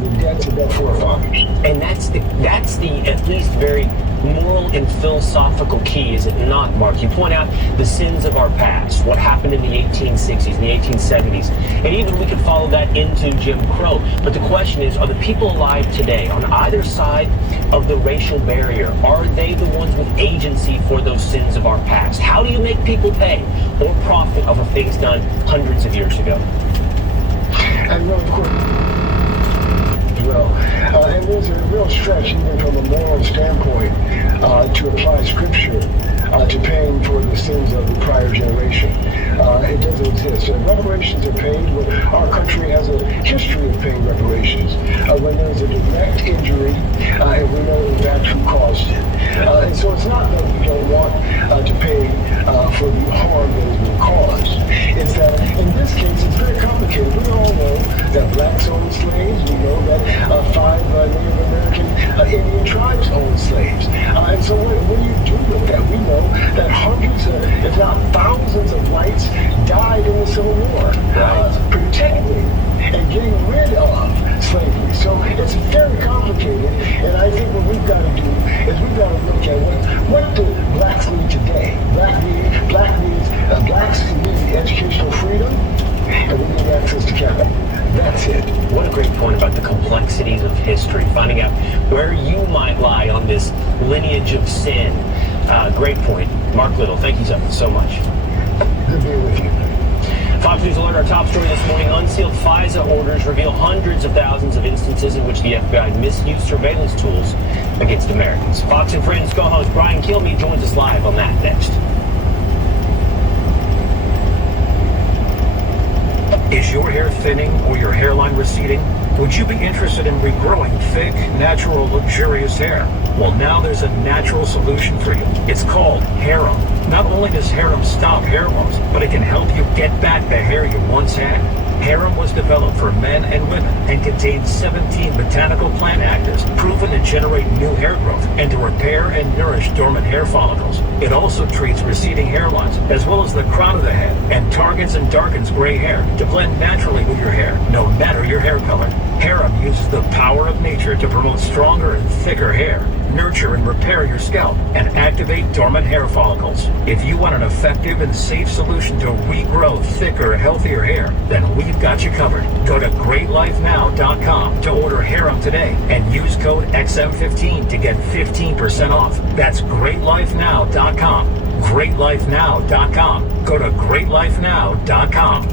the debts of their forefathers. And that's the at least very moral and philosophical key, is it not, Mark? You point out the sins of our past, what happened in the 1860s, in the 1870s, and even we could follow that into Jim Crow. But the question is, are the people alive today on either side of the racial barrier, are they the ones with agency for those sins of our past? How do you make people pay or profit off of things done hundreds of years ago? And well, of course, and there's a real stretch, even from a moral standpoint, to apply scripture to paying for the sins of the prior generation. It doesn't exist. Reparations are paid. Our country has a history of paying reparations when there's a direct injury, and we know in fact who caused it. And so it's not that we don't want to pay for the harm that has been caused. It's that in this case it's very complicated. We all know that blacks owned slaves. We know that 5 Native American Indian tribes owned slaves. And so what do you do with that? We know that hundreds, if not thousands of whites died in the Civil War, protecting and getting rid of slavery. So it's very complicated, and I think what we've got to do is we've got to look at what do blacks need today. Blacks need educational freedom, and we need access to capital. That's it. What a great point about the complexities of history, finding out where you might lie on this lineage of sin. Great point. Mark Little, thank you so much. Good being with you. Fox News Alert, our top story this morning, unsealed FISA orders reveal hundreds of thousands of instances in which the FBI misused surveillance tools against Americans. Fox and Friends co-host Brian Kilmeade joins us live on that next. Is your hair thinning or your hairline receding? Would you be interested in regrowing thick, natural, luxurious hair? Well, now there's a natural solution for you. It's called Harem. Not only does Harem stop hair loss, but it can help you get back the hair you once had. Harem was developed for men and women and contains 17 botanical plant actives proven to generate new hair growth and to repair and nourish dormant hair follicles. It also treats receding hairlines as well as the crown of the head and targets and darkens gray hair to blend naturally with your hair, no matter your hair color. Harem uses the power of nature to promote stronger and thicker hair, nurture and repair your scalp, and activate dormant hair follicles. If you want an effective and safe solution to regrow thicker, healthier hair, then we've got you covered. Go to greatlifenow.com to order Harem today and use code XM15 to get 15% off. That's greatlifenow.com. greatlifenow.com. Go to greatlifenow.com.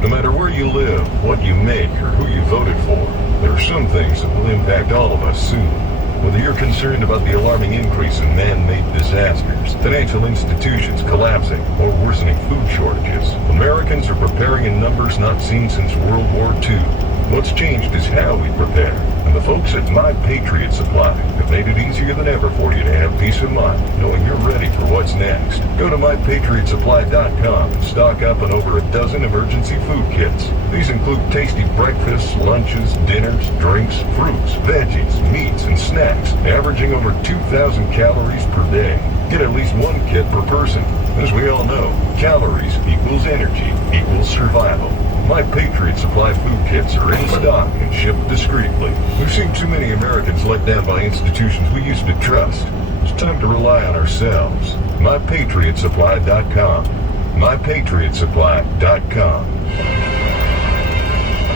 No matter where you live, what you make, or who you voted for, there are some things that will impact all of us soon. Whether you're concerned about the alarming increase in man-made disasters, financial institutions collapsing, or worsening food shortages, Americans are preparing in numbers not seen since World War II. What's changed is how we prepare. And the folks at My Patriot Supply have made it easier than ever for you to have peace of mind, knowing you're ready for what's next. Go to MyPatriotSupply.com and stock up on over a dozen emergency food kits. These include tasty breakfasts, lunches, dinners, drinks, fruits, veggies, meats, and snacks, averaging over 2,000 calories per day. Get at least one kit per person. As we all know, calories equals energy equals survival. My Patriot Supply food kits are in stock and shipped discreetly. We've seen too many Americans let down by institutions we used to trust. It's time to rely on ourselves. MyPatriotSupply.com. MyPatriotSupply.com.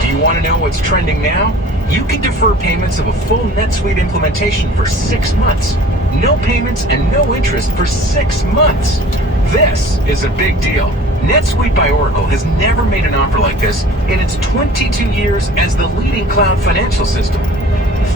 Do you want to know what's trending now? You can defer payments of a full NetSuite implementation for 6 months. No payments and no interest for 6 months. This is a big deal. NetSuite by Oracle has never made an offer like this in its 22 years as the leading cloud financial system.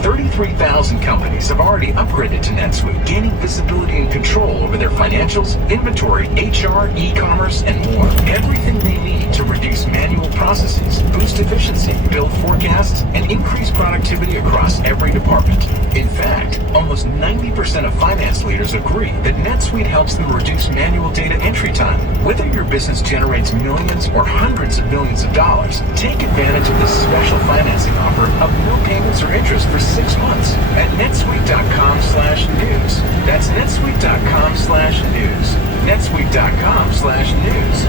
33,000 companies have already upgraded to NetSuite, gaining visibility and control over their financials, inventory, HR, e-commerce, and more. Everything they need to reduce manual processes, boost efficiency, build forecasts, and increase productivity across every department. In fact, almost 90% of finance leaders agree that NetSuite helps them reduce manual data entry time. Whether your business generates millions or hundreds of millions of dollars, take advantage of this special financing offer of no payments or interest for 6 months at netsuite.com/news. That's netsuite.com/news. netsuite.com/news.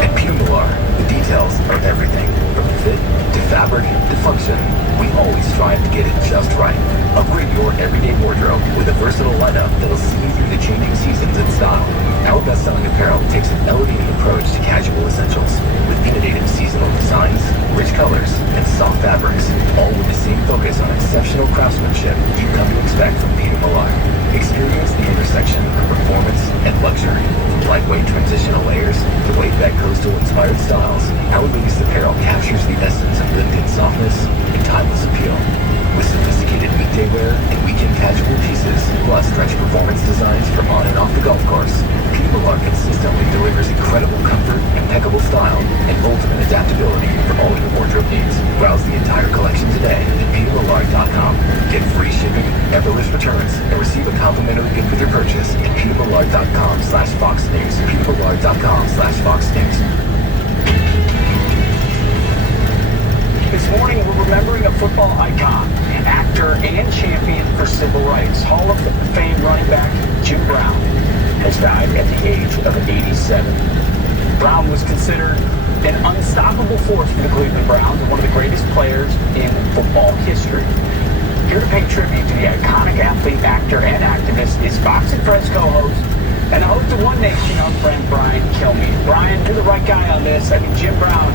At Peter Millar, the details are everything, from fit to casual-inspired styles, our latest apparel captures the essence of lived-in softness and timeless appeal. With sophisticated weekday wear and weekend casual pieces, plus stretch performance designs for on and off the golf course, Peter Millar consistently delivers incredible comfort, impeccable style, and ultimate adaptability for all your wardrobe needs. Browse the entire collection today at petermillar.com. Get free shipping, effortless returns, and receive a complimentary gift with your purchase at petermillar.com/foxnews. petermillar.com/foxnews. This morning, we're remembering a football icon, actor, and champion for civil rights. Hall of Fame running back Jim Brown has died at the age of 87. Brown was considered an unstoppable force for the Cleveland Browns and one of the greatest players in football history. Here to pay tribute to the iconic athlete, actor, and activist is Fox and Friends co-host and the host of One Nation, our friend Brian Kilmeade. Brian, you're the right guy on this. I mean, Jim Brown,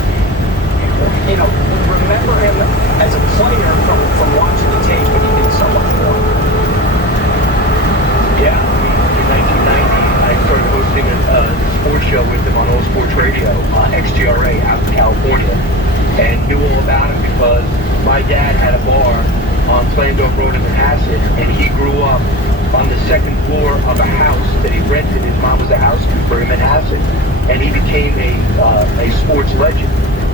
you know, remember him as a player from watching the tape, but he did so much more. Yeah, in 1990, I started hosting a sports show with him on All Sports Radio, XGRA out in California, and knew all about him because my dad had a bar on Plandorf Road in Manhasset, and he grew up on the second floor of a house that he rented. His mom was a housekeeper in Manhasset, and he became a sports legend.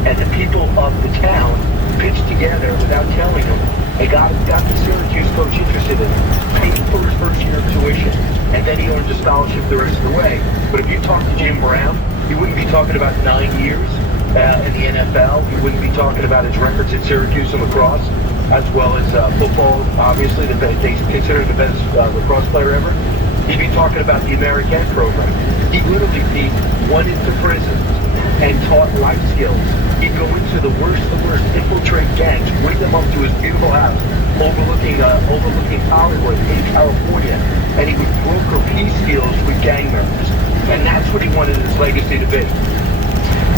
And the people of the town pitched together without telling him. They got the Syracuse coach interested in him, paid for his first year of tuition, and then he earned a scholarship the rest of the way. But if you talk to Jim Brown, you wouldn't be talking about 9 years in the NFL. You wouldn't be talking about his records at Syracuse and lacrosse, as well as football, obviously. They consider him the best lacrosse player ever. He'd be talking about the American program. He literally went into prisons and taught life skills. He'd go into the worst, infiltrate gangs, bring them up to his beautiful house, overlooking Hollywood in California, and he would broker peace deals with gang members. And that's what he wanted his legacy to be.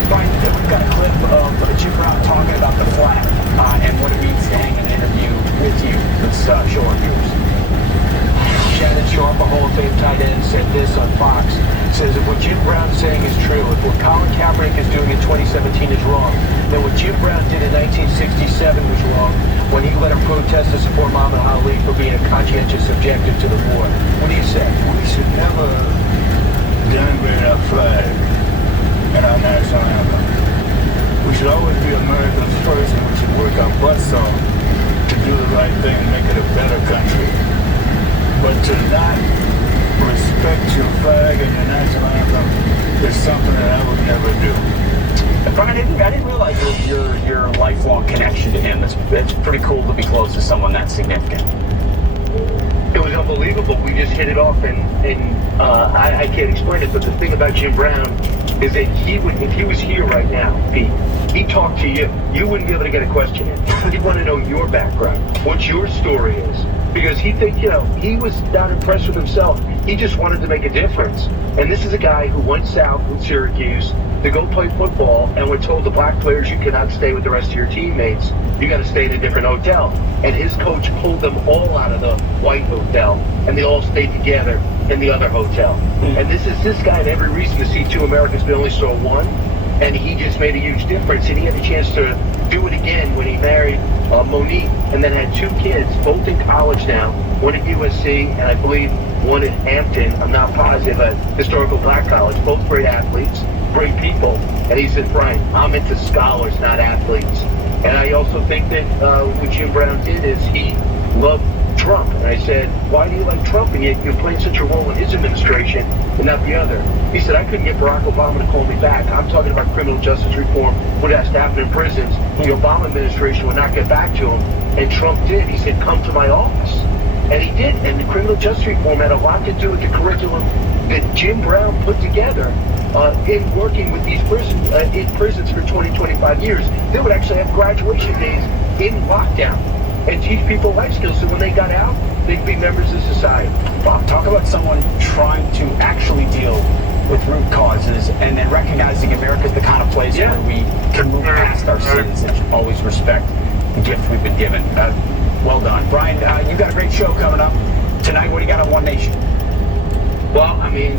Brian, we've got a clip of Jim Brown talking about the flag and what it means to hang an interview with you. Let's show our viewers. Shannon Sharpe, a Hall of Fame tight end, said this on Fox. Says if what Jim Brown's saying is true, if what Colin Kaepernick is doing in 2017 is wrong, then what Jim Brown did in 1967 was wrong when he led a protest to support Muhammad Ali for being a conscientious objective to the war. What do you say? We should never downgrade our flag and our national anthem. We should always be Americans first, and we should work our butts off to do the right thing and make it a better country. But to not respect your flag and your national anthem is something that I would never do. Brian, I didn't realize your lifelong connection to him. It's pretty cool to be close to someone that significant. It was unbelievable. We just hit it off, and I can't explain it, but the thing about Jim Brown is that if he was here right now, Pete, he'd talk to you. You wouldn't be able to get a question in. He'd want to know your background, what your story is. Because he was not impressed with himself. He just wanted to make a difference. And this is a guy who went south with Syracuse to go play football and were told the black players, you cannot stay with the rest of your teammates. You got to stay in a different hotel. And his coach pulled them all out of the white hotel, and they all stayed together in the other hotel. And this guy had every reason to see two Americans, but only saw one. And he just made a huge difference. And he had a chance to do it again when he married Monique, and then had two kids, both in college now, one at USC, and I believe one at Hampton, I'm not positive, a historical black college, both great athletes, great people. And he said, Brian, I'm into scholars, not athletes. And I also think that what Jim Brown did is he loved Trump. And I said, why do you like Trump? And yet you're playing such a role in his administration and not the other. He said, I couldn't get Barack Obama to call me back. I'm talking about criminal justice reform, what has to happen in prisons. The Obama administration would not get back to him. And Trump did. He said, come to my office. And he did. And the criminal justice reform had a lot to do with the curriculum that Jim Brown put together in working with these prisons for 20, 25 years. They would actually have graduation days in lockdown and teach people life skills so when they got out, they'd be members of society. Bob, talk about someone trying to actually deal with root causes and then recognizing America's the kind of place where we can move past our sins and always respect the gift we've been given. Well done. Brian, you got a great show coming up. Tonight, what do you got on One Nation? Well, I mean,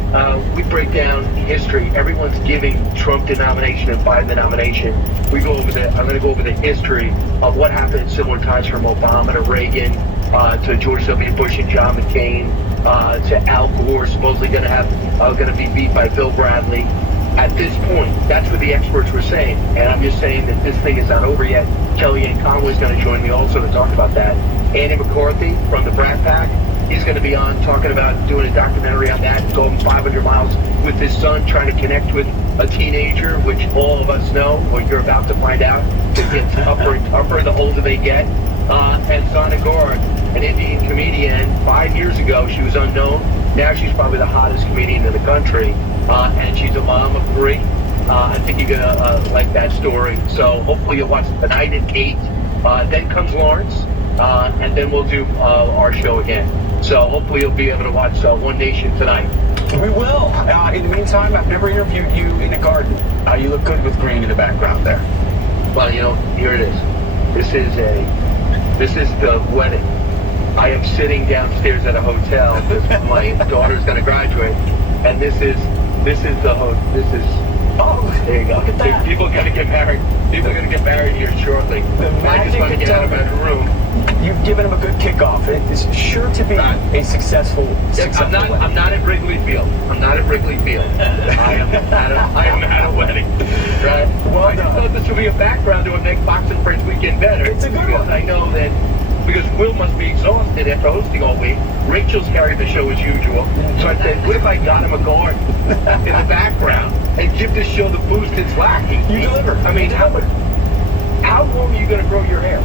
we break down history. Everyone's giving Trump the nomination and Biden the nomination. I'm going to go over the history of what happened in similar times from Obama to Reagan, to George W. Bush and John McCain, to Al Gore supposedly going to be beat by Bill Bradley. At this point, that's what the experts were saying, and I'm just saying that this thing is not over yet. Kellyanne Conway's going to join me also to talk about that. Andy McCarthy from the Brat Pack, he's going to be on talking about doing a documentary on that, going 500 miles with his son, trying to connect with a teenager, which all of us know, what you're about to find out. It gets tougher and tougher the older they get. And Zana Gard, an Indian comedian, 5 years ago, she was unknown. Now she's probably the hottest comedian in the country, and she's a mom of 3. I think you're going to like that story. So hopefully you'll watch it tonight at 8. Then comes Lawrence, and then we'll do our show again. So hopefully you'll be able to watch One Nation tonight. We will. In the meantime, I've never interviewed you in a garden. You look good with green in the background there. Well, here it is. This is the wedding. I am sitting downstairs at a hotel because my daughter's going to graduate, and this is oh, there you go. Look at that. People are going to get married. People are going to get married here shortly. I just want to get out of my room. You've given him a good kickoff. It is sure to be a successful wedding. I'm not at Wrigley Field. I am at a wedding. Right? Well, I just thought this would be a background to make Fox and Friends Weekend better. It's a good one. I know that because Will must be exhausted after hosting all week. Rachel's carried the show as usual. So I said, what if I got him a guard in the background and give this show the boost it's lacking? You deliver. I mean, how long are you going to grow your hair?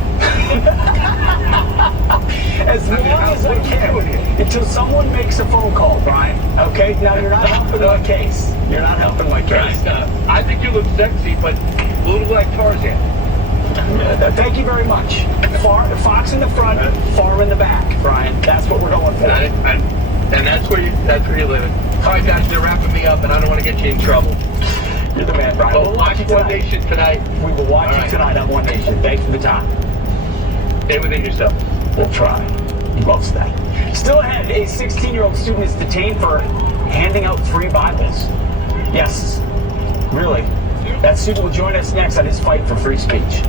As long as I can. Until someone makes a phone call, Brian. Okay? Now, you're not helping my case. I think you look sexy, but a little like Tarzan. Thank you very much. Fox in the front, far in the back, Brian. That's what we're going for. And that's where you're living. All right, guys, they're wrapping me up, and I don't want to get you in trouble. You're the man, Brian. We'll watch One Nation tonight. We will watch you tonight on One Nation. Thanks for the time. Stay within yourself. We'll try. He loves that. Still ahead, a 16-year-old student is detained for handing out free Bibles. Yes, really. That student will join us next on his fight for free speech.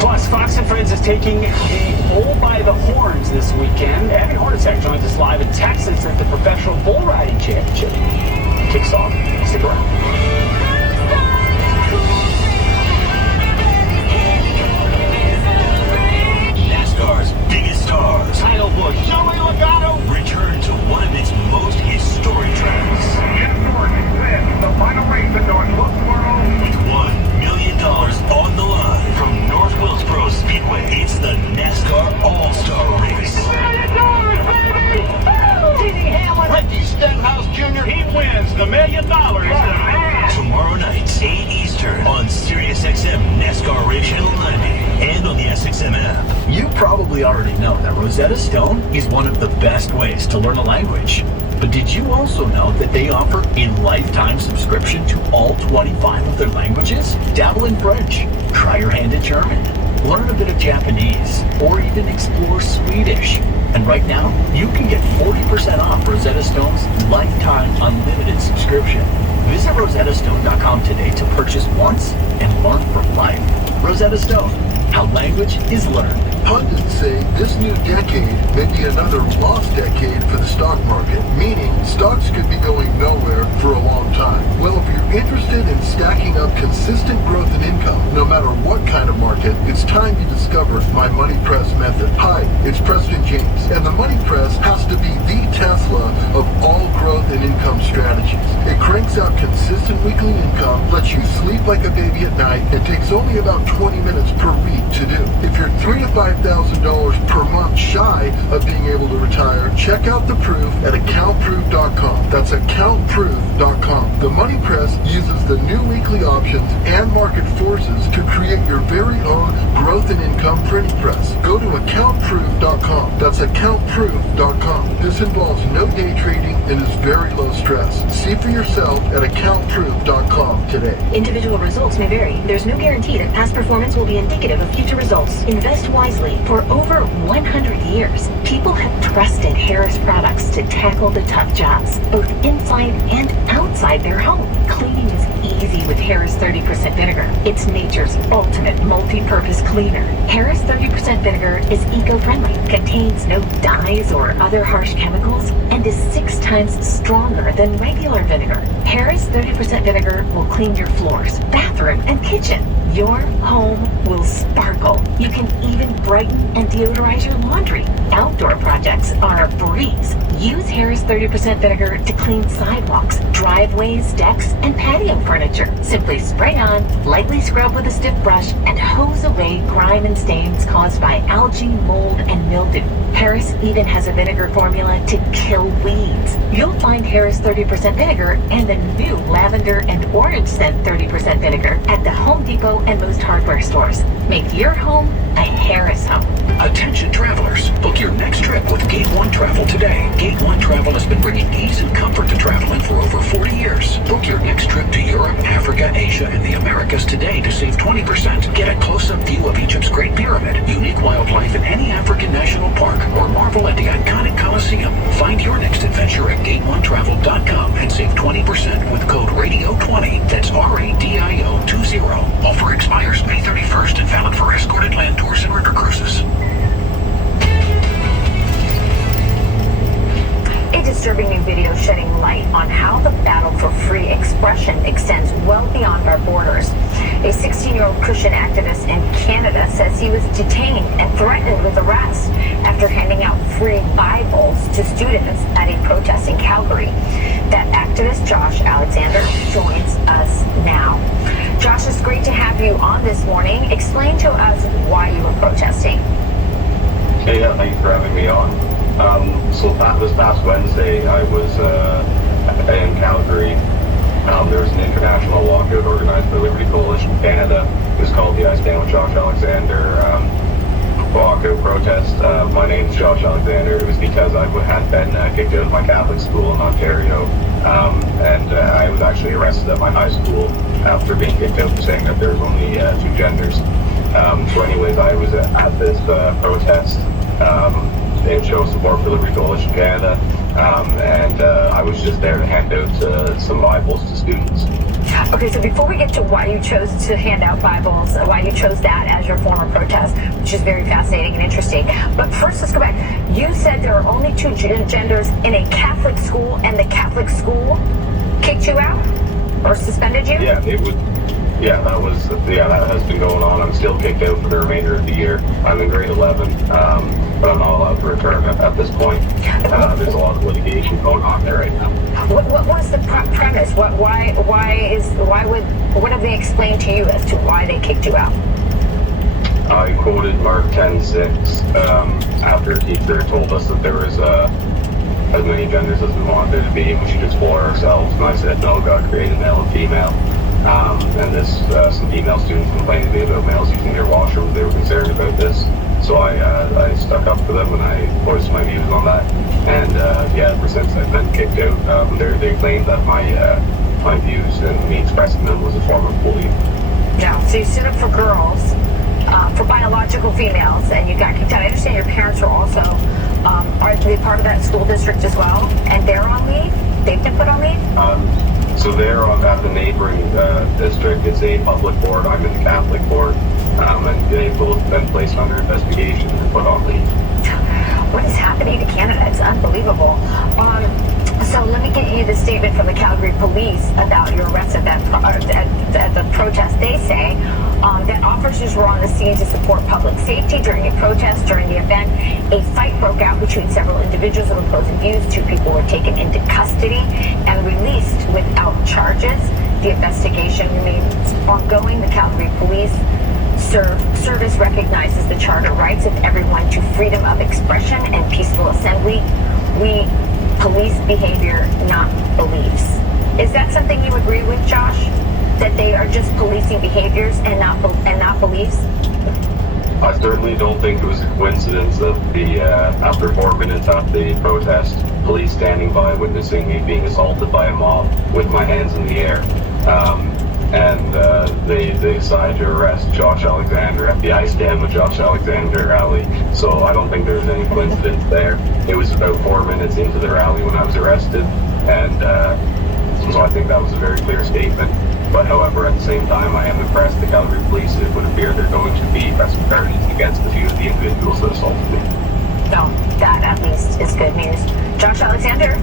Plus, Fox and Friends is taking the bull by the horns this weekend. Abby Hornacek joins us live in Texas as the Professional Bull Riding Championship kicks off. Stick around. NASCAR's biggest stars, Kyle Busch, Joey Logano, return to one of its most historic tracks. Jeff Gordon wins the final race at North Wilkesboro. With $1 million on the line from North Wilkesboro Speedway, it's the NASCAR All-Star Race. Ricky Stenhouse Jr., he wins the $1 million. Tomorrow night, 8 Eastern, on SiriusXM NASCAR Radio Channel 90 and on the SXM app. You probably already know that Rosetta Stone is one of the best ways to learn a language. But did you also know that they offer a lifetime subscription to all 25 of their languages? Dabble in French, try your hand at German, learn a bit of Japanese, or even explore Swedish. And right now, you can get 40% off Rosetta Stone's lifetime unlimited subscription. Visit rosettastone.com today to purchase once and learn for life. Rosetta Stone, how language is learned. Pundits say this new decade may be another lost decade for the stock market, meaning stocks could be going nowhere for a long time. Well, if you're interested in stacking up consistent growth in income, no matter what kind of market, it's time you discover my Money Press method. Hi, it's Preston James, and the Money Press has to be the Tesla of all growth and income strategies. It cranks out consistent weekly income, lets you sleep like a baby at night, and takes only about 20 minutes per week to do. If you're $3,000 to $5,000 per month shy of being able to retire, check out the proof at accountproof.com. That's accountproof.com. The Money Press uses the new weekly options and market forces to create your very own growth and income printing press. Go to accountproof.com. That's accountproof.com. This involves no day trading and is very low stress. See for yourself at accountproof.com today. Individual annual results may vary. There's no guarantee that past performance will be indicative of future results. Invest wisely. For over 100 years, people have trusted Harris products to tackle the tough jobs, both inside and outside their home. Cleaning is easy with Harris 30% vinegar. It's nature's ultimate multi-purpose cleaner. Harris 30% vinegar is eco-friendly, contains no dyes or other harsh chemicals, and is 6 times stronger than regular vinegar. Harris 30% vinegar will clean your floors, bathroom, and kitchen. Your home will sparkle. You can even brighten and deodorize your laundry. Outdoor projects are a breeze. Use Harris 30% vinegar to clean sidewalks, driveways, decks, and patio furniture. Simply spray on, lightly scrub with a stiff brush, and hose away grime and stains caused by algae, mold, and mildew. Harris even has a vinegar formula to kill weeds. You'll find Harris 30% vinegar and the new lavender and orange scent 30% vinegar at the Home Depot and most hardware stores. Make your home a Harris home. Attention travelers, book your next trip with Gate 1 Travel today. Gate 1 Travel has been bringing ease and comfort to traveling for over 40 years. Book your next trip to Europe, Africa, Asia, and the Americas today to save 20%. Get a close-up view of Egypt's Great Pyramid, unique wildlife in any African national park, or marvel at the iconic Colosseum. Find your next adventure at gate1travel.com and save 20% with code RADIO20. That's RADIO20. Offer expires May 31st and valid for escorted land tours and river cruises. A disturbing new video shedding light on how the battle for free expression extends well beyond our borders. A 16-year-old Christian activist in Canada says he was detained and threatened with arrest after handing out free Bibles to students at a protest in Calgary. That activist, Josh Alexander, joins us now. Josh, it's great to have you on this morning. Explain to us why you were protesting. Hey, yeah, thanks for having me on. This past Wednesday, I was in Calgary. There was an international walkout organized by Liberty Coalition Canada. It was called the I Stand with Josh Alexander walkout protest. My name is Josh Alexander. It was because I had been kicked out of my Catholic school in Ontario, and I was actually arrested at my high school after being kicked out for saying that there was only 2 genders. So anyways, I was at this protest and show support for Liberty Coalition Canada, and I was just there to hand out some Bibles to students. Okay, so before we get to why you chose to hand out Bibles, why you chose that as your form of protest, which is very fascinating and interesting. But first, let's go back. You said there are only 2 genders in a Catholic school, and the Catholic school kicked you out or suspended you? Yeah, that has been going on. I'm still kicked out for the remainder of the year. I'm in grade 11, but I'm not allowed to return at this point. There's a lot of litigation going on there right now. What was the premise? What have they explained to you as to why they kicked you out? I quoted Mark 10:6 after a teacher told us that there was as many genders as we wanted there to be, and we should explore ourselves. And I said, no, God created male and female. And some female students complained to me about males using their washrooms. They were concerned about this. So I stuck up for them and I voiced my views on that. And ever since I've been kicked out, they claimed that my views and me expressing them was a form of bullying. Yeah, so you stood up for girls, for biological females, and you got kicked out. I understand your parents are also, are they part of that school district as well? And they're on leave? They've been put on leave? So they're at the neighboring district. It's a public board. I'm in the Catholic board. And they've both been placed under investigation and put on leave. What is happening to Canada? It's unbelievable. So let me get you the statement from the Calgary police about your arrest at the protest. They say that officers were on the scene to support public safety during a protest. During the event, a fight broke out between several individuals of opposing views. 2 people were taken into custody and released without charges. The investigation remains ongoing. The Calgary Police Service recognizes the charter rights of everyone to freedom of expression and peaceful assembly. We police behavior, not beliefs. Is that something you agree with, Josh? That they are just policing behaviors and not beliefs? I certainly don't think it was a coincidence of after 4 minutes after the protest, police standing by witnessing me being assaulted by a mob with my hands in the air. and they decided to arrest Josh Alexander. FBI stand with Josh Alexander rally. So I don't think there's any coincidence there. It was about 4 minutes into the rally when I was arrested, and so I think that was a very clear statement. But however, at the same time, I am impressed the Calgary Police, it would appear they're going to be pressing charges against a few of the individuals that assaulted me. So that at least is good news. Josh Alexander,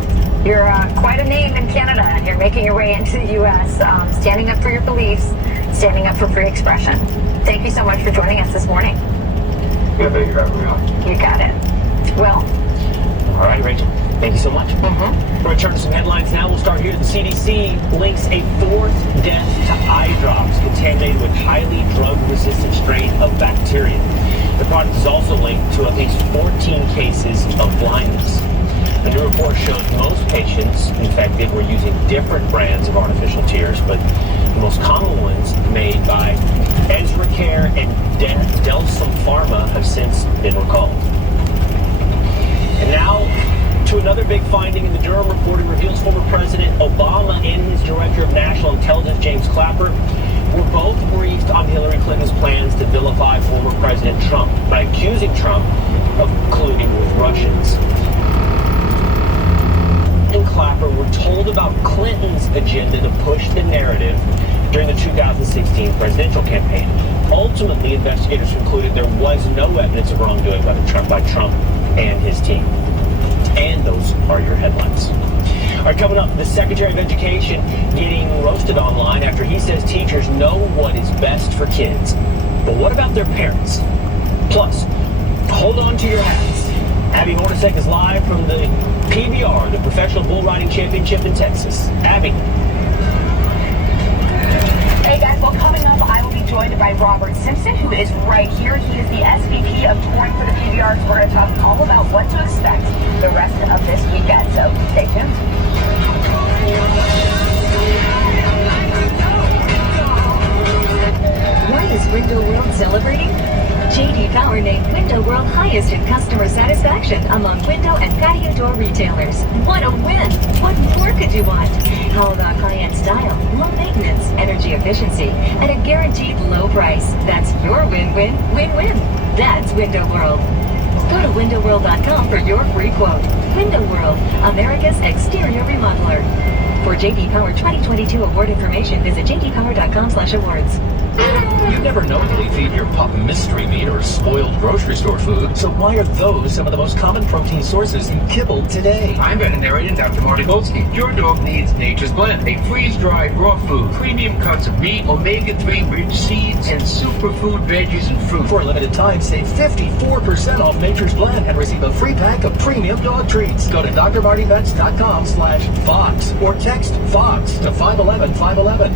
you're quite a name in Canada, and you're making your way into the U.S., standing up for your beliefs, standing up for free expression. Thank you so much for joining us this morning. Yeah, thank you for having me on. You got it. Well. All right, Rachel. Thank you so much. We'll return to some headlines now. We'll start here. The CDC links a fourth death to eye drops contaminated with highly drug-resistant strain of bacteria. The product is also linked to at least 14 cases of blindness. The new report shows most patients infected were using different brands of artificial tears, but the most common ones made by EzraCare and Delsum Pharma have since been recalled. And now to another big finding in the Durham report. It reveals former President Obama and his Director of National Intelligence, James Clapper, were both briefed on Hillary Clinton's plans to vilify former President Trump by accusing Trump of colluding with Russians. And Clapper were told about Clinton's agenda to push the narrative during the 2016 presidential campaign. Ultimately, investigators concluded there was no evidence of wrongdoing by Trump and his team. And those are your headlines. All right, coming up, the Secretary of Education getting roasted online after he says teachers know what is best for kids. But what about their parents? Plus, hold on to your hats. Abby Hornacek is live from the PBR, the Professional Bull Riding Championship in Texas. Abby. Hey guys, well coming up, I will be joined by Robert Simpson, who is right here. He is the SVP of touring for the PBR. So we're going to talk all about what to expect the rest of this weekend. So stay tuned. Why is Window World celebrating? J.D. Power named Window World highest in customer satisfaction among window and patio door retailers. What a win! What more could you want? How about high-end style, low maintenance, energy efficiency, and a guaranteed low price? That's your win-win, win-win. That's Window World. Go to windowworld.com for your free quote. Window World, America's exterior remodeler. For J.D. Power 2022 award information, visit jdpower.com/awards. You never knowingly feed your pup mystery meat or spoiled grocery store food, so why are those some of the most common protein sources in kibble today? I'm veterinarian Dr. Marty Goldstein. Your dog needs Nature's Blend, a freeze-dried raw food, premium cuts of meat, omega-3 rich seeds, and superfood veggies and fruit. For a limited time, save 54% off Nature's Blend and receive a free pack of premium dog treats. Go to drmartyvets.com/Fox or text Fox to 511-511.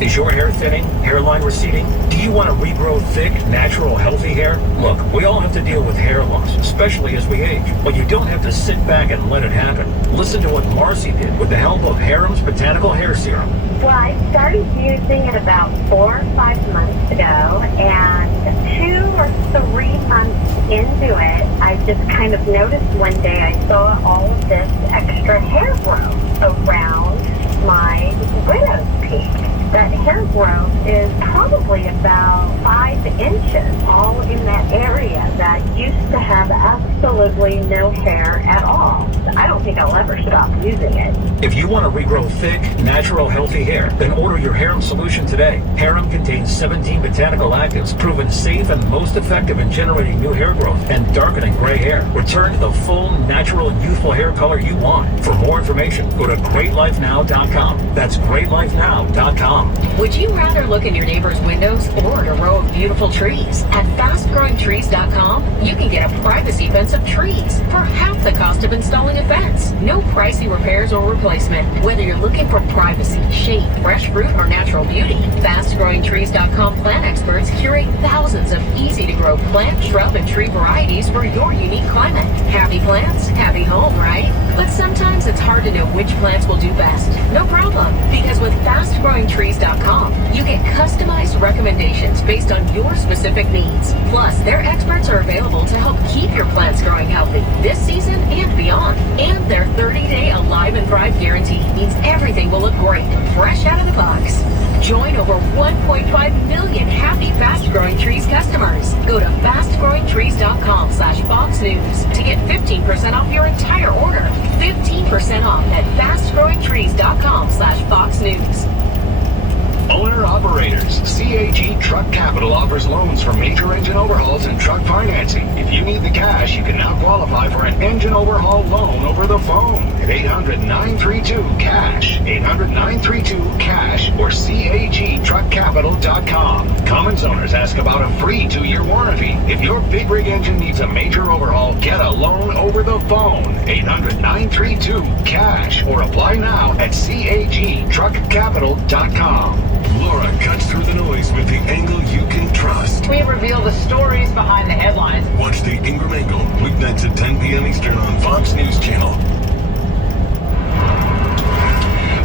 Is your hair thinning, hairline receding? Do you want to regrow thick, natural, healthy hair? Look, we all have to deal with hair loss, especially as we age. But you don't have to sit back and let it happen. Listen to what Marcy did with the help of Harem's Botanical Hair Serum. Well, I started using it about 4 or 5 months ago, and 2 or 3 months into it, I just kind of noticed one day I saw all of this extra hair growth around my widow's peak. That hair growth is probably about 5 inches all in that area that used to have absolutely no hair at all. I don't think I'll ever stop using it. If you want to regrow thick, natural, healthy hair, then order your Harem solution today. Harem contains 17 botanical actives proven safe and most effective in generating new hair growth and darkening gray hair. Return to the full, natural, and youthful hair color you want. For more information, go to greatlifenow.com. That's greatlifenow.com. Would you rather look in your neighbor's windows or at a row of beautiful trees? At FastGrowingTrees.com, you can get a privacy fence of trees for half the cost of installing a fence. No pricey repairs or replacement. Whether you're looking for privacy, shade, fresh fruit, or natural beauty, FastGrowingTrees.com plant experts curate thousands of easy-to-grow plant, shrub, and tree varieties for your unique climate. Happy plants, happy home, right? But sometimes it's hard to know which plants will do best. No problem, because with FastGrowingTrees.com, you can get customized recommendations based on your specific needs. Plus, their experts are available to help keep your plants growing healthy this season and beyond. And their 30-day Alive and Thrive guarantee means everything will look great, fresh out of the box. Join over 1.5 million happy Fast Growing Trees customers. Go to fastgrowingtrees.com/Fox News to get 15% off your entire order. 15% off at fastgrowingtrees.com/Fox News. Owner-operators, CAG Truck Capital offers loans for major engine overhauls and truck financing. If you need the cash, you can now qualify for an engine overhaul loan over the phone at 800-932-CASH, 800-932-CASH, or CAGTruckCapital.com. Cummins owners ask about a free 2-year warranty. If your big rig engine needs a major overhaul, get a loan over the phone, 800-932-CASH, or apply now at CAGTruckCapital.com. Laura cuts through the noise with the angle you can trust. We reveal the stories behind the headlines. Watch the Ingram Angle, weeknights at 10 p.m. Eastern on Fox News Channel.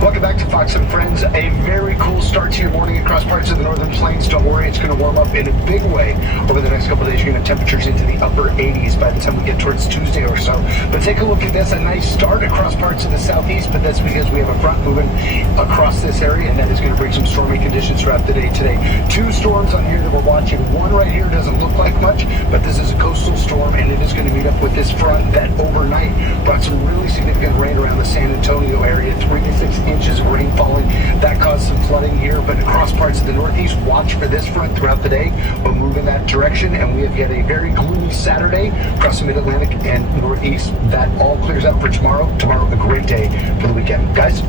Welcome back to Fox and Friends. A very cool start to your morning across parts of the Northern Plains. Don't worry, it's going to warm up in a big way over the next couple of days. You're going to have temperatures into the upper 80s by the time we get towards Tuesday or so. But take a look at this. A nice start across parts of the southeast, but that's because we have a front moving across this area, and that is going to bring some stormy conditions throughout the day today. 2 storms on here that we're watching. One right here doesn't look like much, but this is a coastal storm, and it is going to meet up with this front that overnight brought some really significant rain around the San Antonio area. 3 to 6 inches of rain falling. That caused some flooding here, but across parts of the Northeast, watch for this front throughout the day. We'll move in that direction, and we have yet a very gloomy Saturday across the Mid-Atlantic and Northeast. That all clears out for tomorrow. Tomorrow, a great day for the weekend. Guys?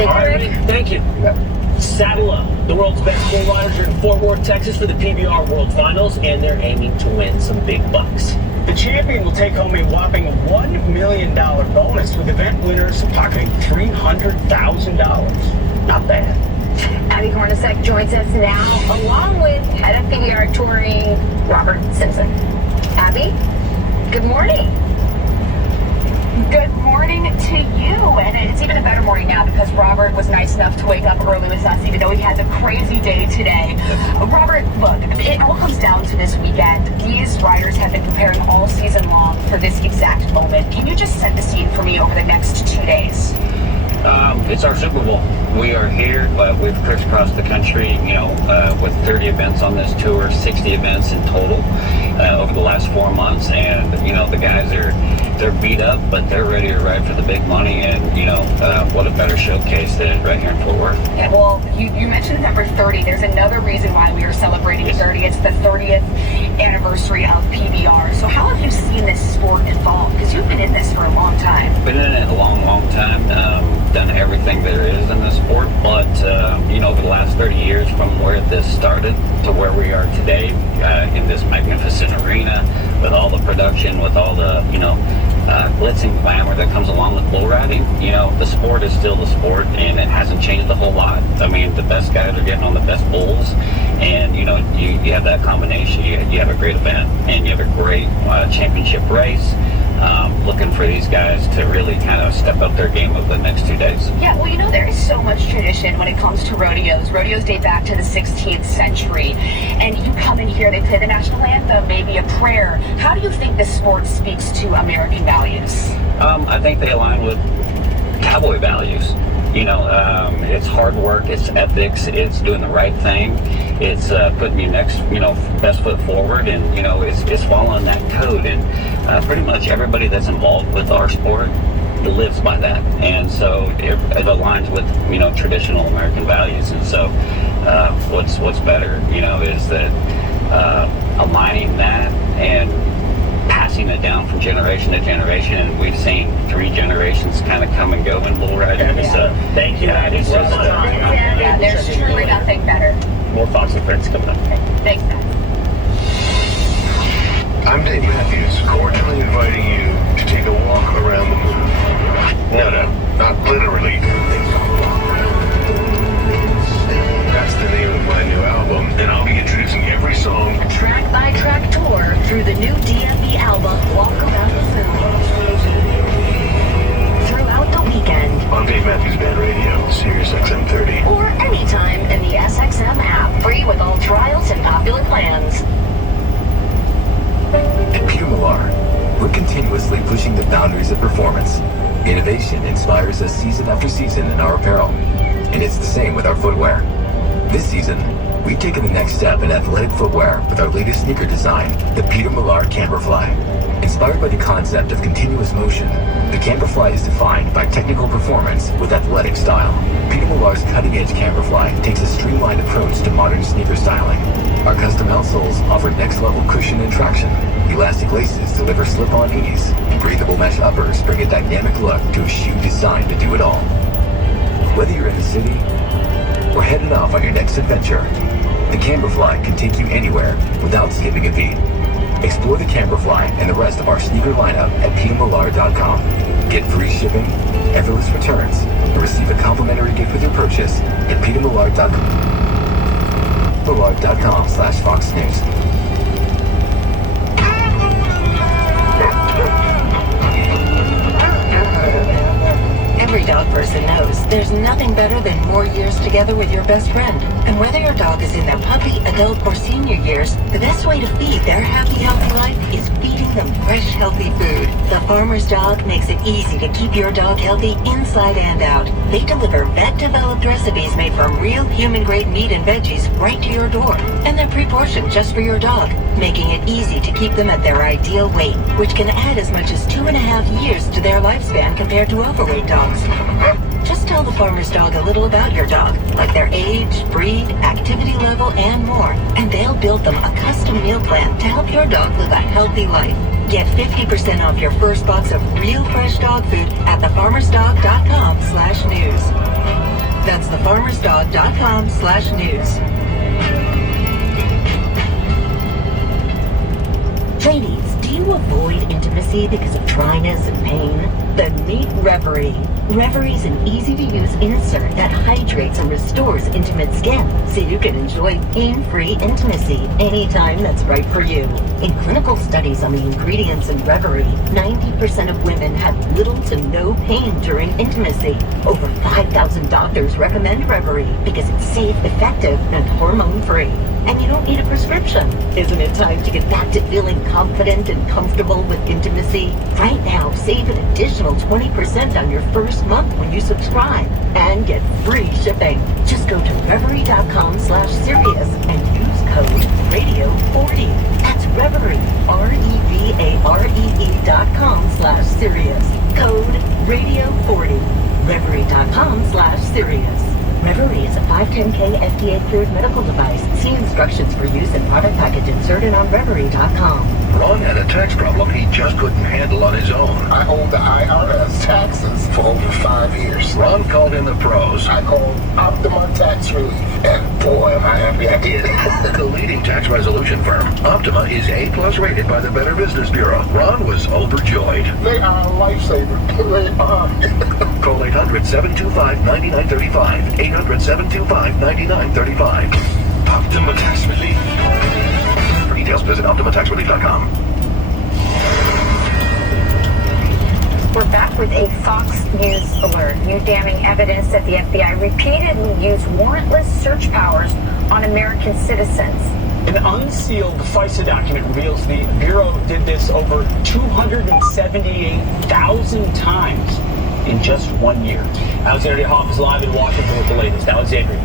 All right, Rick, thank you. Yep. Saddle up. The world's best bull riders are in Fort Worth, Texas for the PBR World Finals, and they're aiming to win some big bucks. The champion will take home a whopping $1 million bonus, with event winners pocketing $300,000. Not bad. Abby Hornacek joins us now, along with head of PBR touring, Robert Simpson. Abby, good morning. Good morning to you, and it's even a better morning now because Robert was nice enough to wake up early with us, even though he had a crazy day today. Robert, look, it all comes down to this weekend. These riders have been preparing all season long for this exact moment. Can you just set the scene for me over the next 2 days? It's our Super Bowl. We are here, but we've crisscrossed the country, with 30 events on this tour, 60 events in total over the last 4 months. And, the guys they're beat up, but they're ready to ride for the big money. And, what a better showcase than right here in Fort Worth. Yeah, well, you mentioned the number 30. There's another reason why we are celebrating 30. It's the 30th anniversary of PBR. So how have you seen this sport evolve? Because you've been in this for a long time. Been in it a long, long time. Done everything there is in the sport, but over the last 30 years, from where this started to where we are today, in this magnificent arena, with all the production, with all the glitz and glamour that comes along with bull riding, the sport is still the sport, and it hasn't changed a whole lot. I mean, the best guys are getting on the best bulls, and you have that combination. You have a great event, and you have a great championship race. Looking for these guys to really kind of step up their game over the next 2 days. Yeah, well, there is so much tradition when it comes to rodeos. Rodeos date back to the 16th century. And you come in here, they play the national anthem, maybe a prayer. How do you think this sport speaks to American values? I think they align with cowboy values. It's hard work, it's ethics, it's doing the right thing, it's putting your best foot forward, and, it's following that code. And pretty much everybody that's involved with our sport lives by that. And so it aligns with, traditional American values. And so what's better, is that aligning that and passing it down from generation to generation, and we've seen 3 generations kind of come and go in bull riding. Yeah. So thank you. It's just, there's truly nothing better. More Fox and Friends coming up. Thanks, guys. I'm Dave Matthews, cordially inviting you to take a walk around the moon. No, not literally. That's the name of my new album, and I'll be introducing every song. A track-by-track tour through the new DMB album, Walk Around the Moon. Throughout the weekend. On Dave Matthews Band Radio, Sirius XM 30. Or anytime in the SX inspires us season after season in our apparel. And it's the same with our footwear. This season, we've taken the next step in athletic footwear with our latest sneaker design, the Peter Millar Camberfly. Inspired by the concept of continuous motion, the Camberfly is defined by technical performance with athletic style. Peter Millar's cutting-edge Camberfly takes a streamlined approach to modern sneaker styling. Our custom outsoles offer next-level cushion and traction. Elastic laces deliver slip-on ease, and breathable mesh uppers bring a dynamic look to a shoe designed to do it all. Whether you're in the city or headed off on your next adventure, the Camberfly can take you anywhere without skipping a beat. Explore the Camberfly and the rest of our sneaker lineup at petermillar.com. Get free shipping, effortless returns, and receive a complimentary gift with your purchase at petermillar.com/Fox News. Every dog person knows there's nothing better than more years together with your best friend. And whether your dog is in their puppy, adult, or senior years, the best way to feed their happy, healthy life is feeding them fresh, healthy food. The Farmer's Dog makes it easy to keep your dog healthy inside and out. They deliver vet-developed recipes made from real human-grade meat and veggies right to your door. And they're pre-portioned just for your dog, making it easy to keep them at their ideal weight, which can add as much as 2.5 years to their lifespan compared to overweight dogs. Just tell the Farmer's Dog a little about your dog, like their age, breed, activity level, and more, and they'll build them a custom meal plan to help your dog live a healthy life. Get 50% off your first box of real fresh dog food at thefarmersdog.com/news. That's thefarmersdog.com/news. Ladies, do you avoid intimacy because of dryness and pain? Then meet Reverie. Reverie is an easy-to-use insert that hydrates and restores intimate skin, so you can enjoy pain-free intimacy anytime that's right for you. In clinical studies on the ingredients in Reverie, 90% of women had little to no pain during intimacy. Over 5,000 doctors recommend Reverie because it's safe, effective, and hormone-free. And you don't need a prescription. Isn't it time to get back to feeling confident and comfortable with intimacy? Right now, save an additional 20% on your first month when you subscribe and get free shipping. Just go to reverie.com/Sirius and use code radio40. That's Reverie, REVAREE.com/Sirius. Code radio40. Reverie.com/Sirius. Reverie is a 510K FDA-cleared medical device. See instructions for use and product package inserted on Reverie.com. Ron had a tax problem he just couldn't handle on his own. I owe the IRS taxes for over 5 years. Ron called in the pros. I called Optima Tax Relief, and boy, am I happy I did. The leading tax resolution firm, Optima, is A+ rated by the Better Business Bureau. Ron was overjoyed. They are a lifesaver. They are. Call 800-725-9935. 800-725-9935. Optima Tax Relief. For details, visit OptimaTaxRelief.com. We're back with a Fox News alert. New damning evidence that the FBI repeatedly used warrantless search powers on American citizens. An unsealed FISA document reveals the Bureau did this over 278,000 times in just 1 year. Alexandria Hoff is live in Washington with the latest. Alexandria.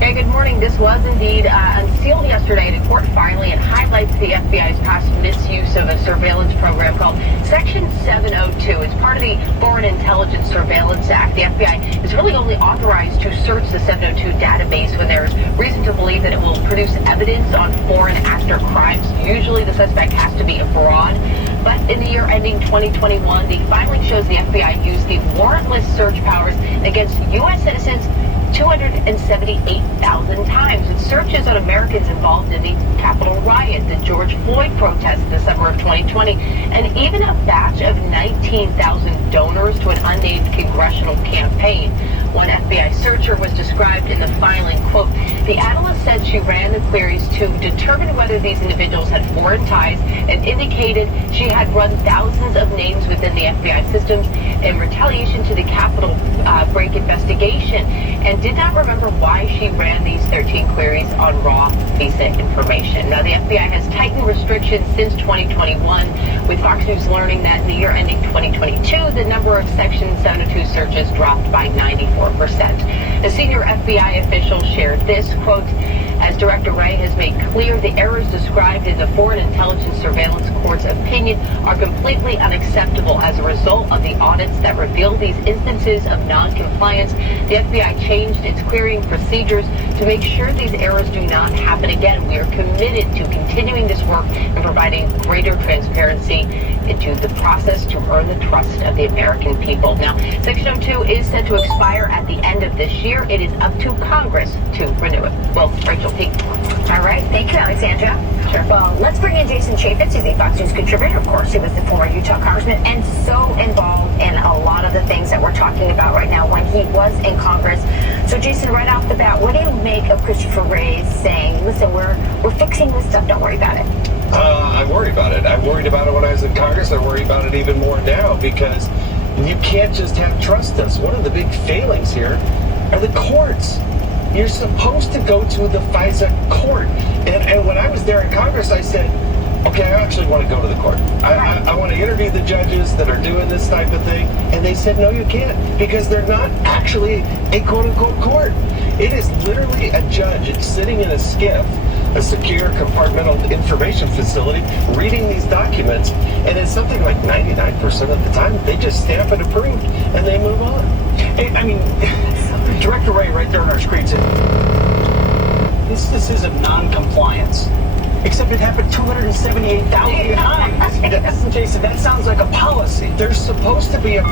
Hey, good morning. This was indeed unsealed yesterday in a court filing. It highlights the FBI's past misuse of a surveillance program called Section 702. It's part of the Foreign Intelligence Surveillance Act. The FBI is really only authorized to search the 702 database when there's reason to believe that it will produce evidence on foreign actor crimes. Usually the suspect has to be abroad. But in the year ending 2021, the filing shows the FBI used the warrantless search powers against U.S. citizens 278,000 times. It searches on Americans involved in the Capitol riot, the George Floyd protest in the summer of 2020, and even a batch of 19,000 donors to an unnamed congressional campaign. One FBI searcher was described in the filing, quote, "The analyst said she ran the queries to determine whether these individuals had foreign ties and indicated she had run thousands of names within the FBI systems in retaliation to the Capitol break investigation and did not remember why she ran these 13 queries on raw visa information. Now, the FBI has tightened restrictions since 2021, with Fox News learning that in the year ending 2022, the number of Section 702 searches dropped by 94%. A senior FBI official shared this, quote, as Director Wray has made clear, the errors described in the Foreign Intelligence Surveillance Court's opinion are completely unacceptable. As a result of the audits that revealed these instances of non-compliance, the FBI changed its querying procedures to make sure these errors do not happen again. We are committed to continuing this work and providing greater transparency into the process to earn the trust of the American people. Now, Section 02 is set to expire at the end of this year. It is up to Congress to renew it. Well, Rachel P. All right. Thank you, Alexandra. Sure. Well, let's bring in Jason Chaffetz. He's a Fox News contributor. Of course, he was the former Utah congressman and so involved in a lot of the things that we're talking about right now when he was in Congress. So, Jason, right off the bat, what do you make of Christopher Wray saying, listen, we're fixing this stuff, don't worry about it? I'm worried about it. I worried about it when I was in Congress. I worry about it even more now because you can't just have trust us. One of the big failings here are the courts. You're supposed to go to the FISA court. And when I was there in Congress, I said, okay, I actually want to go to the court. I want to interview the judges that are doing this type of thing. And they said, no, you can't, because they're not actually a quote-unquote court. It is literally a judge. It's sitting in a SCIF, a secure compartmental information facility, reading these documents. And it's something like 99% of the time, they just stamp it approved and they move on. I mean, Director Wray right there on our screen said, this is a non-compliance. Except it happened 278,000 times. Yes. Jason, that sounds like a policy. There's supposed to be a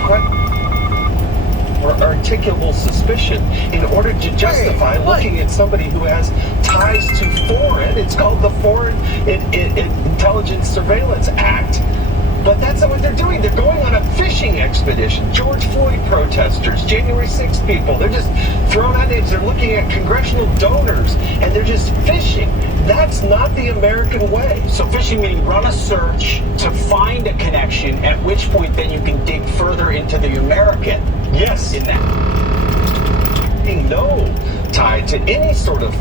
or articulable suspicion in order to justify looking at somebody who has ties to foreign. It's called the Foreign Intelligence Surveillance Act. But that's not what they're doing. They're going on a fishing expedition. George Floyd protesters, January 6th people, they're just throwing out names. They're looking at congressional donors, and they're just fishing. That's not the American way. So fishing meaning run a search to find a connection, at which point then you can dig further into the American. Yes. In that. No tie to any sort of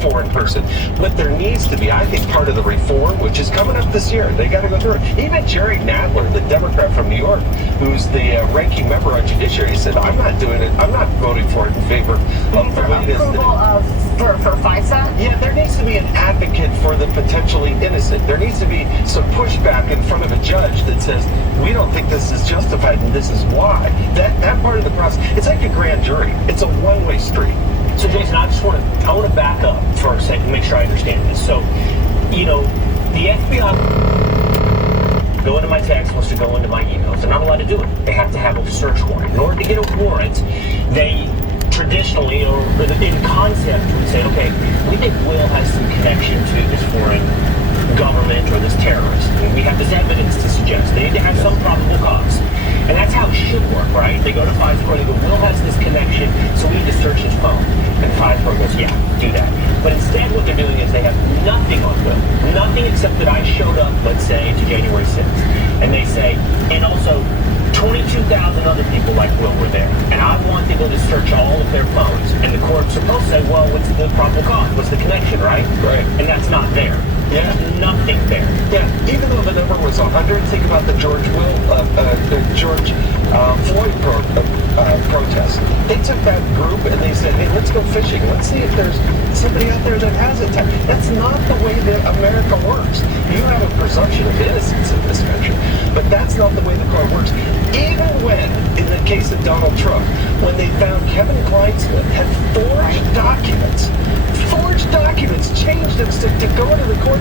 foreign person. But there needs to be, I think, part of the reform, which is coming up this year. They got to go through it. Even Jerry Nadler, the Democrat from New York, who's the ranking member on Judiciary, said, I'm not doing it. I'm not voting for it in favor of the way it is. For FISA? Yeah, there needs to be an advocate for the potentially innocent. There needs to be some pushback in front of a judge that says, we don't think this is justified and this is why. That part of the process, it's like a grand jury. It's a one-way street. So, Jason, I want to back up for a second, make sure I understand this. So, you know, the FBI go into my text, wants to go into my emails. They're not allowed to do it. They have to have a search warrant. In order to get a warrant, they traditionally, or in concept, would say, okay, we think Will has some connection to this foreign government or this terrorist. And we have this evidence to suggest. They need to have some probable cause. And that's how it should work, right? They go to FISA Pro, they go, Will has this connection, so we need to search his phone. And FISA Pro goes, yeah, do that. But instead what they're doing is they have nothing on Will. Nothing except that I showed up, let's say, to January 6th. And they say, and also 22,000 other people like Will were there. And I want to go to search all of their phones. And the court's supposed to say, well, what's the probable cause? What's the connection, right? Right. And that's not there. Yeah. There's nothing there. Yeah, even though the number was 100, think about the George Floyd protest. They took that group and they said, hey, let's go fishing. Let's see if there's somebody out there that has it. That's not the way that America works. You have a presumption of innocence in this country, but that's not the way the court works. Even when, in the case of Donald Trump, when they found Kevin Kleinsmith had forged documents, changed them to go into the court,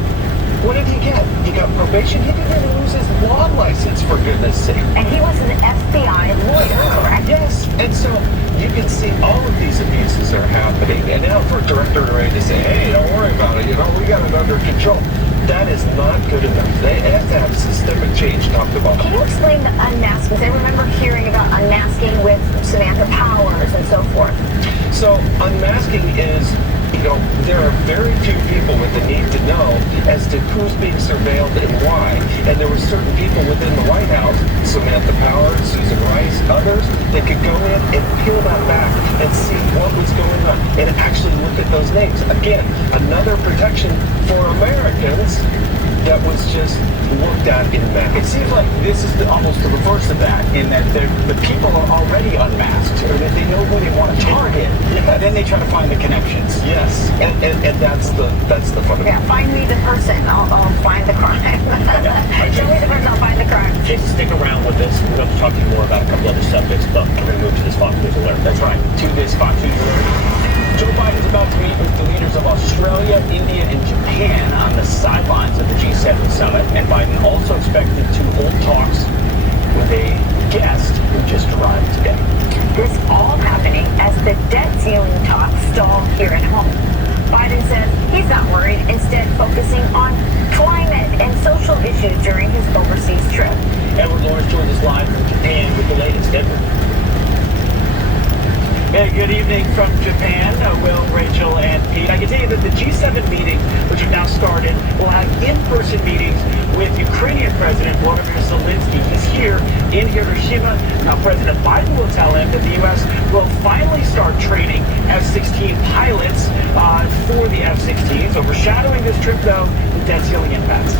what did he get? He got probation. He didn't even lose his law license, for goodness sake. And he was an FBI lawyer, correct? Yes. And so you can see all of these abuses are happening. And now for Director Wray to say, hey, don't worry about it, we got it under control. That is not good enough. They have to have systemic change talked about. Can you explain the unmasking? I remember hearing about unmasking with Samantha Powers and so forth. So unmasking is there are very few people with the need to know as to who's being surveilled and why. And there were certain people within the White House, Samantha Power, Susan Rice, others, that could go in and peel that back and see what was going on and actually look at those names. Again, another protection for Americans that was just looked at in mass. It seems like this is almost the reverse of that, in that the people are already unmasked, or that they know who they want to target, and then they try to find the connections. Yes, and that's the fundamental. Yeah, find me the person, I'll find the crime. Show me the person, I'll find the crime. Jason, stick around with this. We're going to talk to you more about a couple other subjects, but we're going to move to this Fox News alert. That's right. To this Fox News alert. Joe Biden's about to meet with the leaders of Australia, India, and Japan on the sidelines of the G7 summit, and Biden also expected to hold talks with a guest who just arrived today. This all happening as the debt ceiling talks stall here at home. Biden says he's not worried, instead focusing on climate and social issues during his overseas trip. Edward Lawrence joins us live from Japan with the latest. Edward. Hey, good evening from Japan, Will, Rachel, and Pete. I can tell you that the G7 meetings, which have now started, will have in-person meetings with Ukrainian President Volodymyr Zelensky. He's here in Hiroshima. Now, President Biden will tell him that the U.S. will finally start training F-16 pilots for the F-16s. Overshadowing this trip, though, the debt ceiling impasse.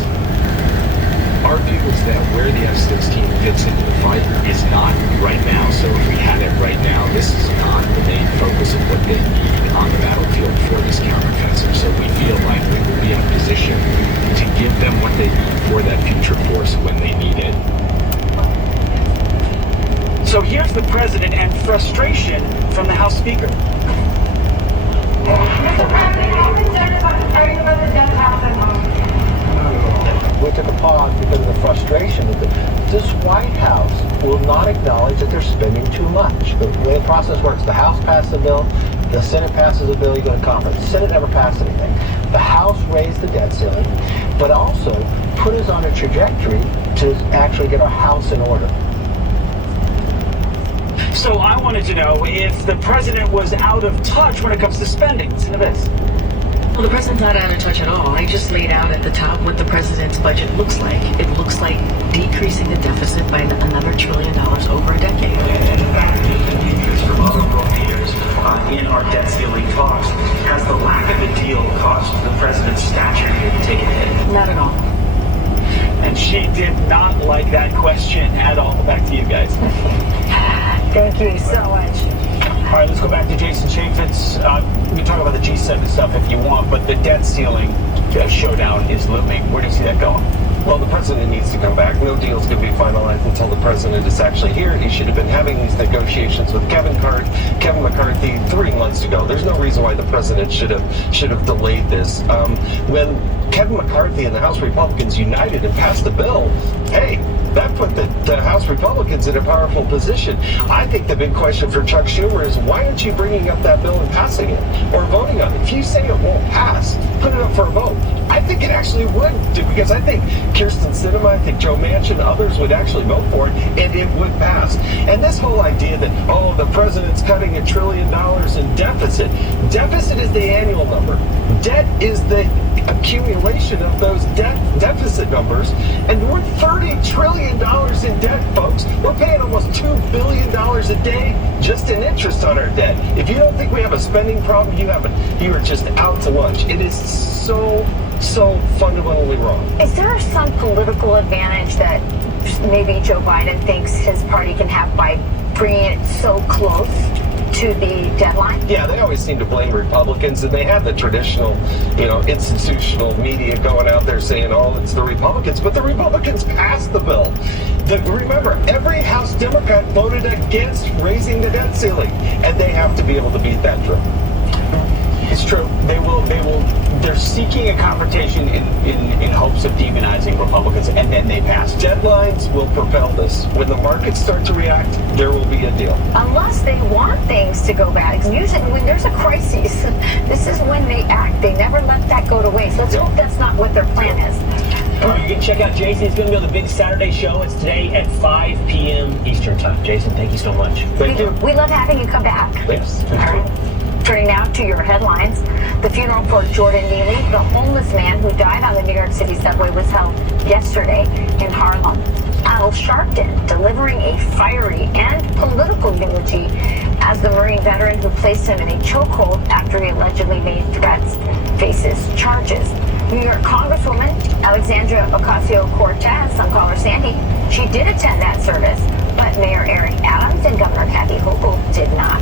Our view is that where the F-16 fits into the fight is not right now. So if we had it right now, this is not the main focus of what they need on the battlefield for this counteroffensive. So we feel like we will be in a position to give them what they need for that future force when they need it. So here's the president and frustration from the House Speaker. Mr. President, how concerned are you about the debt house at home? We took a pause because of the frustration that this White House will not acknowledge that they're spending too much. The way the process works, the House passes a bill, the Senate passes a bill, you go to conference. The Senate never passed anything. The House raised the debt ceiling, but also put us on a trajectory to actually get our house in order. So I wanted to know if the president was out of touch when it comes to spending. Listen to this. Well, the president's not out of touch at all. I just laid out at the top what the president's budget looks like. It looks like decreasing the deficit by another $1 trillion over a decade. And in fact, the interest from other world leaders in our debt ceiling talks has the lack of a deal cost the president's stature here to take a hit. Not at all. And she did not like that question at all. Back to you guys. Thank you so much. All right, let's go back to Jason Chaffetz. We can talk about the G7 stuff if you want, but the debt ceiling showdown is looming. Where do you see that going? Well, the president needs to come back. No deal's going to be finalized until the president is actually here. He should have been having these negotiations with Kevin McCarthy 3 months ago. There's no reason why the president should have delayed this. When Kevin McCarthy and the House Republicans united and passed the bill, hey, that put the House Republicans in a powerful position. I think the big question for Chuck Schumer is, why aren't you bringing up that bill and passing it or voting on it? If you say it won't pass, put it up for a vote. I think it actually would, because I think Kyrsten Sinema, I think Joe Manchin, others would actually vote for it, and it would pass. And this whole idea that, oh, the president's cutting $1 trillion in deficit. Deficit is the annual number. Debt is the accumulation of those deficit numbers, and we're $30 trillion in debt, folks. We're paying almost $2 billion a day just in interest on our debt. If you don't think we have a spending problem, you are just out to lunch. It is so fundamentally wrong. Is there some political advantage that maybe Joe Biden thinks his party can have by bringing it so close to the deadline? Yeah, they always seem to blame Republicans, and they have the traditional, institutional media going out there saying, oh, it's the Republicans, but the Republicans passed the bill. Remember, every House Democrat voted against raising the debt ceiling, and they have to be able to beat that drum. It's true. They're seeking a confrontation in hopes of demonizing Republicans, and then they pass. Deadlines will propel this. When the markets start to react, there will be a deal. Unless they want things to go bad. Because usually when there's a crisis, this is when they act. They never let that go to waste. Let's hope that's not what their plan is. All right, you can check out Jason. He's going to be on the big Saturday show. It's today at 5 p.m. Eastern Time. Jason, thank you so much. Thank you. We love having you come back. Thanks. All right. Turning now to your headlines. The funeral for Jordan Neely, the homeless man who died on the New York City subway, was held yesterday in Harlem. Al Sharpton delivering a fiery and political eulogy as the Marine veteran who placed him in a chokehold after he allegedly made threats faces charges. New York Congresswoman Alexandria Ocasio-Cortez, some call her Sandy, she did attend that service, but Mayor Eric Adams and Governor Kathy Hochul did not.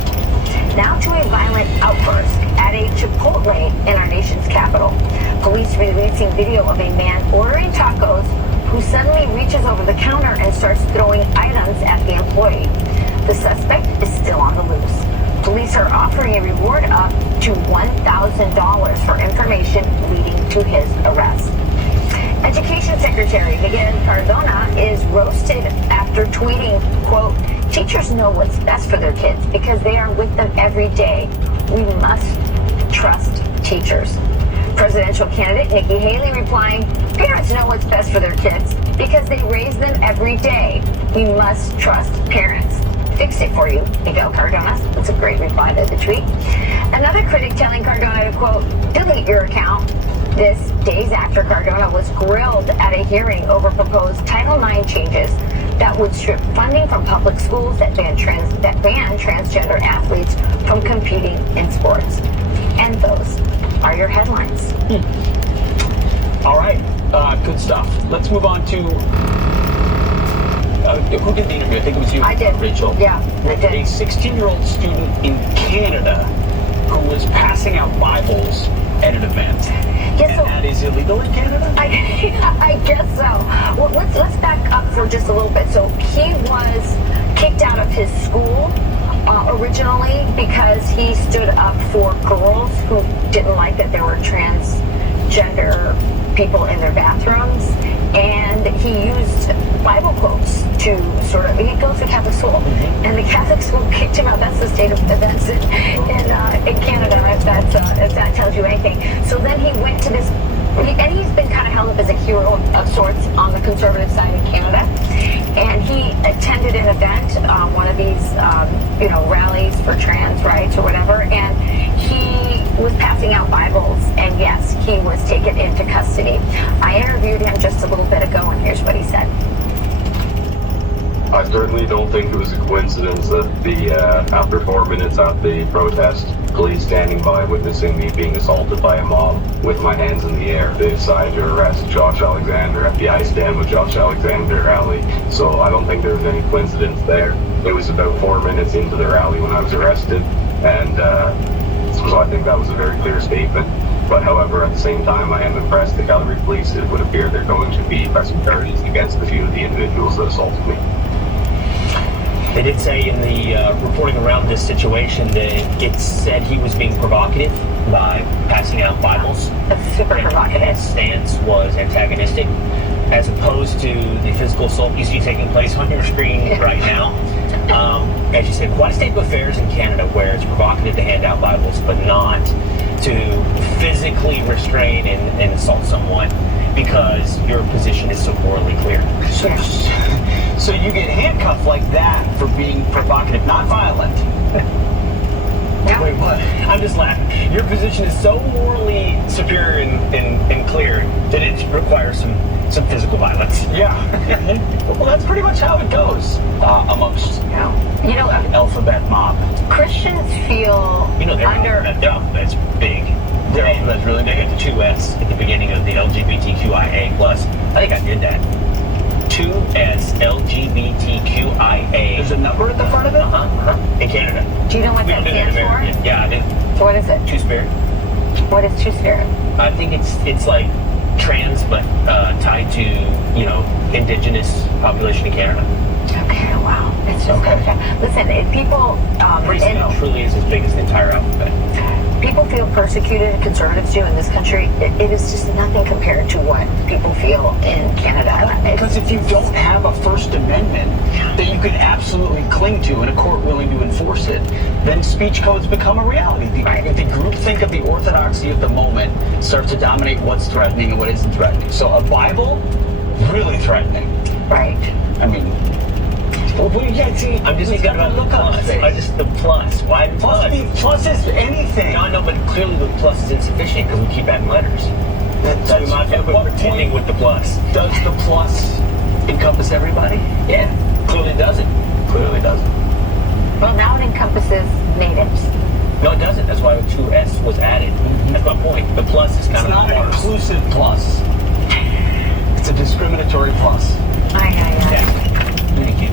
Now to a violent outburst at a Chipotle in our nation's capital. Police releasing video of a man ordering tacos who suddenly reaches over the counter and starts throwing items at the employee. The suspect is still on the loose. Police are offering a reward up to $1,000 for information leading to his arrest. Education Secretary Miguel Cardona is roasted after tweeting, quote, "Teachers know what's best for their kids because they are with them every day. We must trust teachers." Presidential candidate Nikki Haley replying, "Parents know what's best for their kids because they raise them every day. We must trust parents." Fix it for you, Miguel Cardona. That's a great reply to the tweet. Another critic telling Cardona to, quote, "delete your account." This days after Cardona was grilled at a hearing over proposed Title IX changes that would strip funding from public schools that ban transgender athletes from competing in sports. And those are your headlines. All right, good stuff. Let's move on to who did the interview? I think it was you. I did. Rachel. Yeah, I did. A 16-year-old student in Canada who was passing out Bibles at an event. Yes, so that is illegal in Canada? I guess so. Well, let's back up for just a little bit. So he was kicked out of his school originally because he stood up for girls who didn't like that there were transgender people in their bathrooms, and he used Bible quotes to sort of, he goes to Catholic school, and the Catholic school kicked him out. That's the state of events in Canada, if that tells you anything. So then he went to this, and he's been kind of held up as a hero of sorts on the conservative side in Canada. And he attended an event, one of these, rallies for trans rights or whatever, and he was passing out Bibles, and yes, he was taken into custody. I interviewed him just a little bit ago, and here's what he said. I certainly don't think it was a coincidence that after 4 minutes at the protest, police standing by witnessing me being assaulted by a mob with my hands in the air, they decided to arrest Josh Alexander at the I Stand With Josh Alexander rally. So I don't think there was any coincidence there. It was about 4 minutes into the rally when I was arrested, and so I think that was a very clear statement. But however, at the same time, I am impressed the Calgary Police, it would appear they're going to be pressing charges against a few of the individuals that assaulted me. They did say in the reporting around this situation that it said he was being provocative by passing out Bibles. That's super provocative. His stance was antagonistic, as opposed to the physical assault you see taking place on your screen right now. As you said, quite a state of affairs in Canada where it's provocative to hand out Bibles, but not to physically restrain and assault someone because your position is so morally clear. So you get handcuffed like that for being provocative, not violent. Wait, what? I'm just laughing. Your position is so morally superior and clear that it requires some physical violence. Yeah. Well, that's pretty much how it goes amongst alphabet mob. Christians feel their alphabet's big. Their alphabet's really big. At the 2S at the beginning of the LGBTQIA+. I think I did that. 2S LGBTQIA. There's a number at the front of it? In Canada. Do you know what that stands for? Yeah, I do. So what is it? Two-Spirit. What is Two-Spirit? I think it's like trans, but tied to, indigenous population in Canada. Okay, wow. It's just listen, people truly is as big as the entire alphabet. People feel persecuted, and conservatives do in this country. It is just nothing compared to what people feel in Canada. Because if you don't have a First Amendment that you can absolutely cling to and a court willing to enforce it, then speech codes become a reality. The groupthink of the orthodoxy of the moment starts to dominate what's threatening and what isn't threatening. So a Bible, really threatening. Right. I mean, Well, yeah, see, I'm just thinking about the plus. The plus. Why the plus? Plus is anything. No, I know, but clearly the plus is insufficient because we keep adding letters. So we might as well quit pretending with the plus. Does the plus encompass everybody? Yeah, clearly doesn't. Clearly doesn't. Well, now it encompasses natives. No, it doesn't. That's why the 2S was added. That's my point. The plus is kind of not an inclusive plus. It's a discriminatory plus. Thank you.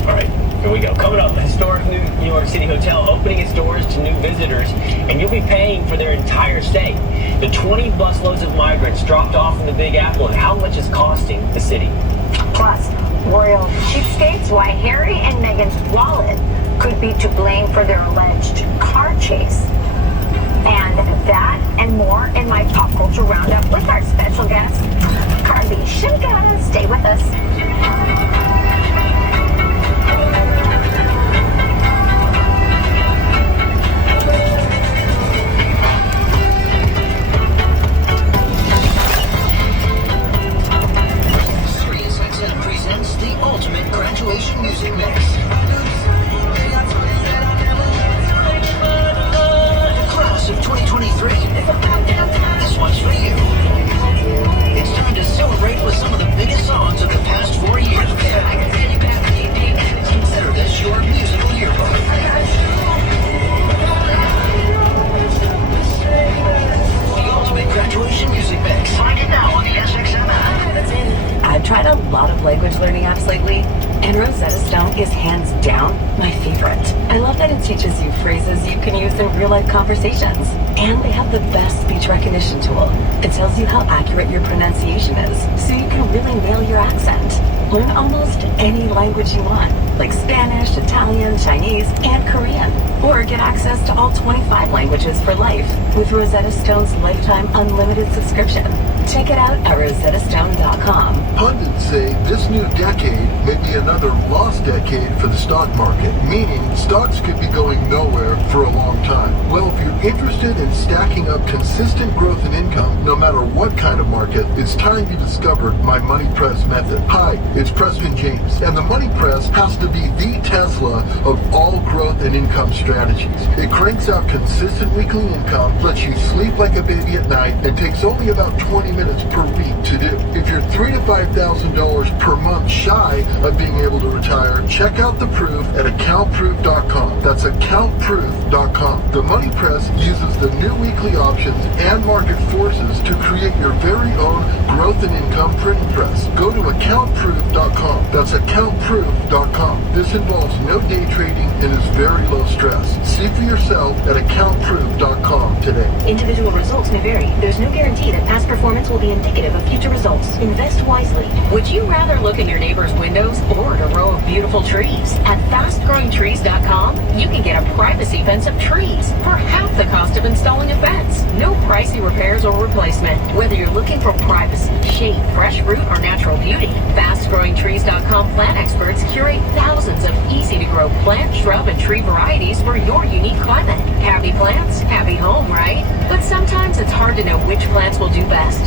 All right, here we go. Coming up, the historic New York City Hotel opening its doors to new visitors, and you'll be paying for their entire stay. The 20 busloads of migrants dropped off in the Big Apple and how much it's costing the city. Plus, royal cheapskates, why Harry and Meghan's wallet could be to blame for their alleged car chase. And that and more in my pop culture roundup with our special guest, Carly Shimka. Stay with us. SiriusXM presents the ultimate graduation music mix. Class of 2023. This one's for you. It's time to celebrate with some of the biggest songs of the past 4 years. Consider this your musical yearbook. The ultimate graduation music mix. Find it now on the SXM app. I've tried a lot of language learning apps lately, and Rosetta Stone is hands down my favorite. I love that it teaches you phrases you can use in real-life conversations. And they have the best speech recognition tool. It tells you how accurate your pronunciation is, so you can really nail your accent. Learn almost any language you want, like Spanish, Italian, Chinese, and Korean. Or get access to all 25 languages for life with Rosetta Stone's lifetime unlimited subscription. Check it out at rosettastone.com. Pundits say this new decade may be another lost decade for the stock market, meaning stocks could be going nowhere for a long time. Well, if you're interested in stacking up consistent growth in income, no matter what kind of market, it's time you discovered my Money Press method. Hi, it's Preston James, and the Money Press has to be the Tesla of all growth and income strategies. It cranks out consistent weekly income, lets you sleep like a baby at night, and takes only about 20 minutes per week to do. If you're $3,000 to $5,000 per month shy of being able to retire, check out the proof at accountproof.com. That's accountproof.com. The Money Press uses the new weekly options and market forces to create your very own growth and income printing press. Go to accountproof.com. That's accountproof.com. This involves no day trading and is very low stress. See for yourself at accountproof.com today. Individual results may vary. There's no guarantee that past performance will be indicative of future results. Invest wisely. Would you rather look in your neighbor's windows or at a row of beautiful trees? At fastgrowingtrees.com, you can get a privacy fence of trees for half the cost of installing a fence. No pricey repairs or replacement. Whether you're looking for privacy, shade, fresh fruit, or natural beauty, fastgrowingtrees.com plant experts curate thousands of easy-to-grow plant, shrub, and tree varieties for your unique climate. Happy plants, happy home, right? But sometimes it's hard to know which plants will do best.